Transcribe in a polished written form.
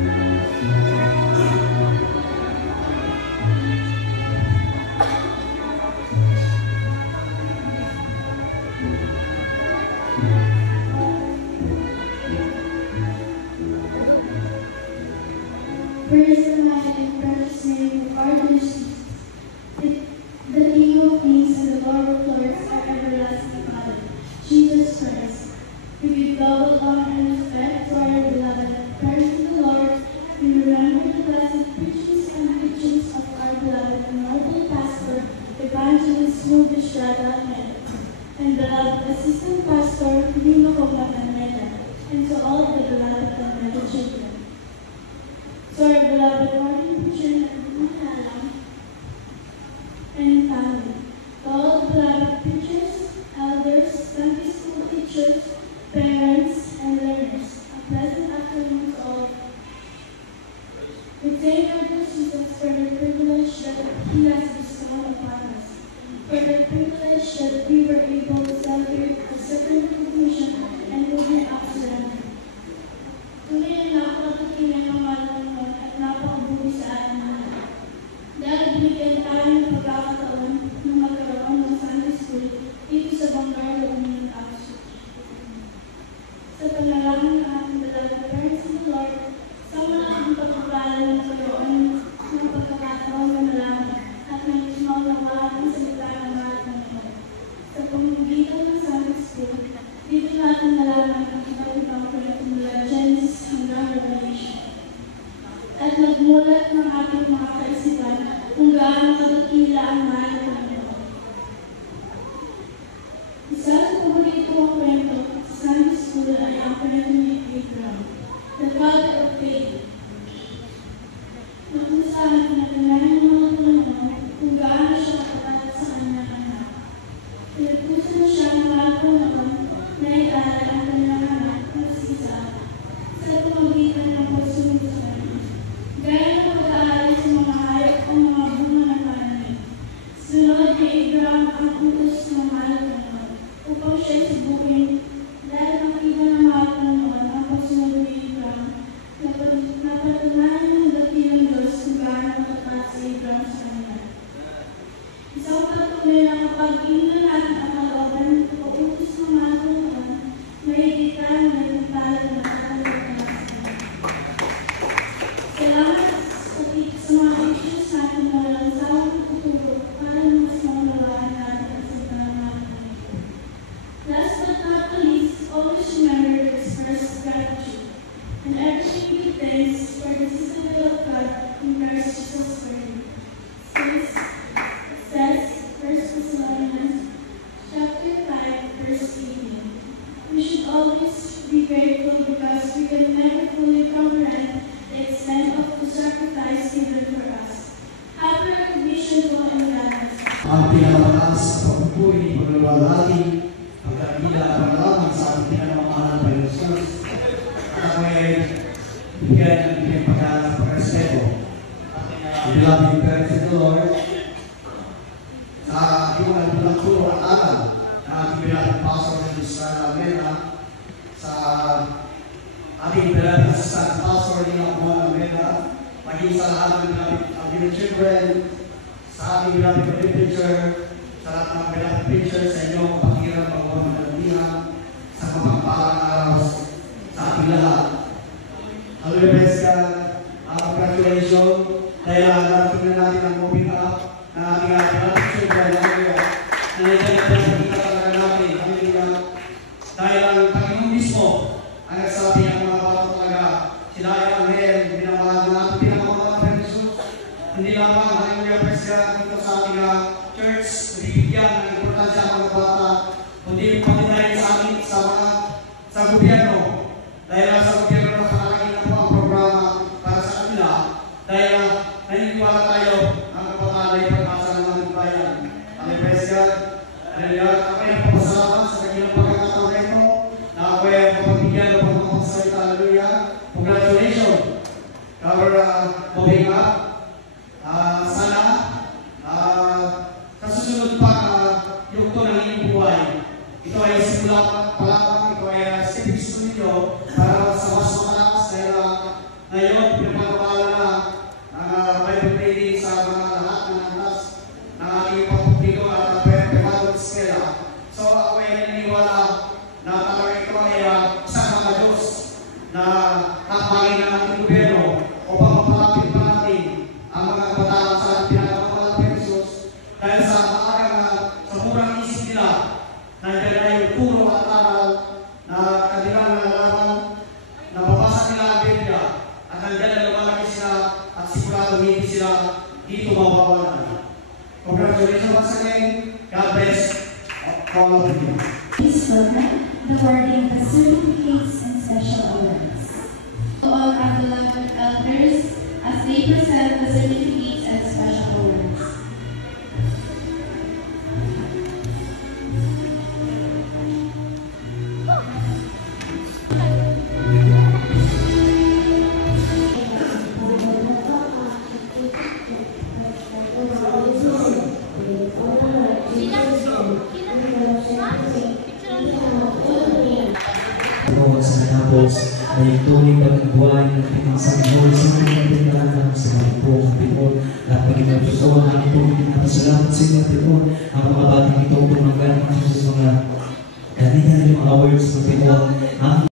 Praise the mighty and precious name of our dear Jesus, the King of Kings and the Lord of Lords, our everlasting Father, Jesus Christ. We give double honor and respect to our beloved parents in the Lord. We remember the blessed preachings and teachings of our beloved and noble pastor, Evangelist Ruby Estrada Almeida, and beloved assistant pastor, Lino Coman Almeida, and to all the beloved Almeida children. To our beloved morning preacher Manalang and family, to all the beloved preachers, elders, Sunday school teachers, parents, and learners, a pleasant afternoon to all. We thank our dear Jesus for the privilege that He has bestowed upon us, for the privilege that we were able to celebrate a certain recognition and moving up surrender. Tunay na napakatuloy ng malaman at napakabuti sa ating mga. Dahil binigyan tayo ng pagkakataon na magkaroon ng Sunday School dito sa Bangar Loomian Apso. Sa panalangin ng ating beloved parents in the Lord, sa malaking pagpapala na magkaroon ng pagkakataon na malaman at may ismaw na mahalang salita ng mahal ng Lord. Sa pamamagitan ng Sunday School, dito natin nalaman ang iba't ibang kwento mula Genesis hanggang Revelation. At nagmulat ng ating mga kaisipan kung gaano kadakila ang mahal ng Panginoon. Isa sa paborito kong kwento sa Sunday School ay ang kwento ni Abraham, the father of faith. Kung saan pinatunayan ng mga Panginoon kung gaano siya katapat sa kanyang anak. Pinagpusan siya ng mga Panginoon na itaral ang kanyang anak na si Isaac sa pamamagitan ng pagsunod sa kanya. Gaya ng pag-aaral sa mga hayop o mga bunga ng pananim. Sunod ni Abraham ang utos ng mahal ng Panginoon upang siya'y subukin dahil nakita ng mahal ng Panginoon ang pagsunod ni Abraham na patunayan ng dakilang Diyos kung gaano katapat si Abraham sa kanya. Isang patuloy na kapag ingnan natin ang kalooban o utos ng mahal ng Panginoon, mahigitan na ipagpalad ng katalagay ng mga. Salamat sa mga issues natin na walang sawang tuturo para mas maunawaan natin ang salita ng mga Panginoon. Last but not the least, always remember to express gratitude and everything give thanks for this is the will of God in Christ Jesus for you. Since it says, 1 Thessalonians chapter 5, verse 18. We should always be grateful because we can never fully comprehend the extent of the sacrifice given for us. Happy recognition po and balance. Ang pinapataas sa pagpupuri, paglalaki, pagkakila, paglaman sa ating pinamamahan ng Panginoon. At may bigyan ng bigyan pagkakas pagrespeto. Beloved parents in the Lord, sa ating mga pinagturo ang aral na ating beloved pastor ng Israel Almeida, sa ating beloved assistant pastor ng Coman Almeida, maging sa lahat ng beloved children, sa ating beloved preacher, sa lahat ng beloved preacher, sa inyong kapakirang pagbuhan ng kalbihan, sa kapagpalang araw sa ating lahat. Hallelujah, God. Congratulations. Dahil narating na natin ang moving up na ating beloved children. Hallelujah. Na ito sa kita talaga natin. Hallelujah. Dahil ang Panginoon mismo ang nagsabi ng mga bata talaga, sila ay anghel, binamahal na ating pinamamahal ng Jesus. Hindi lamang, hallelujah, praise God, dito sa ating church, bibigyan ng importansya ang mga bata, kundi pati dahil sa amin, sa gobyerno. Dahil sa gobyerno nakalagay na po ang programa para sa kanila, dahil naniniwala tayo ang kapatid ay pag-asa ng ating bayan. Hallelujah, praise God. Hallelujah, ako ay nagpapasalamat sa kanilang pagkakataon na ito, na ako ay pagbigyan ng pagkakasalita. Hallelujah. Congratulations. Cover moving up. Sana kasusunod pa yung ito ng inyong buhay. Ito ay simula pa lamang, ito ay stepping stone na kapain ng ating gobyerno upang mapalapit pa natin ang mga kabataan sa pinagkakawalan ng Jesus dahil sa sa murang isip nila na nilalayo puro at aral na kanilang nalalaman, nababasa nila ang Biblia at nandiyan na lumalaki sila at sigurado hindi sila dito mawawalan. Congratulations once again. God bless all of you. This program, the awarding the certificates and special awards. To all Abdullah elders as they present the certificates and special awards. Sa natapos ay tuloy pagbuhay ng pinangsang Lord sa mga pinaranan sa mga buong Pinoon at Panginoon Pinoon ang tuloy pasalamat sa inyo Pinoon ang mga batang ito tumagal ng mga kanina yung awards ng Pinoon ang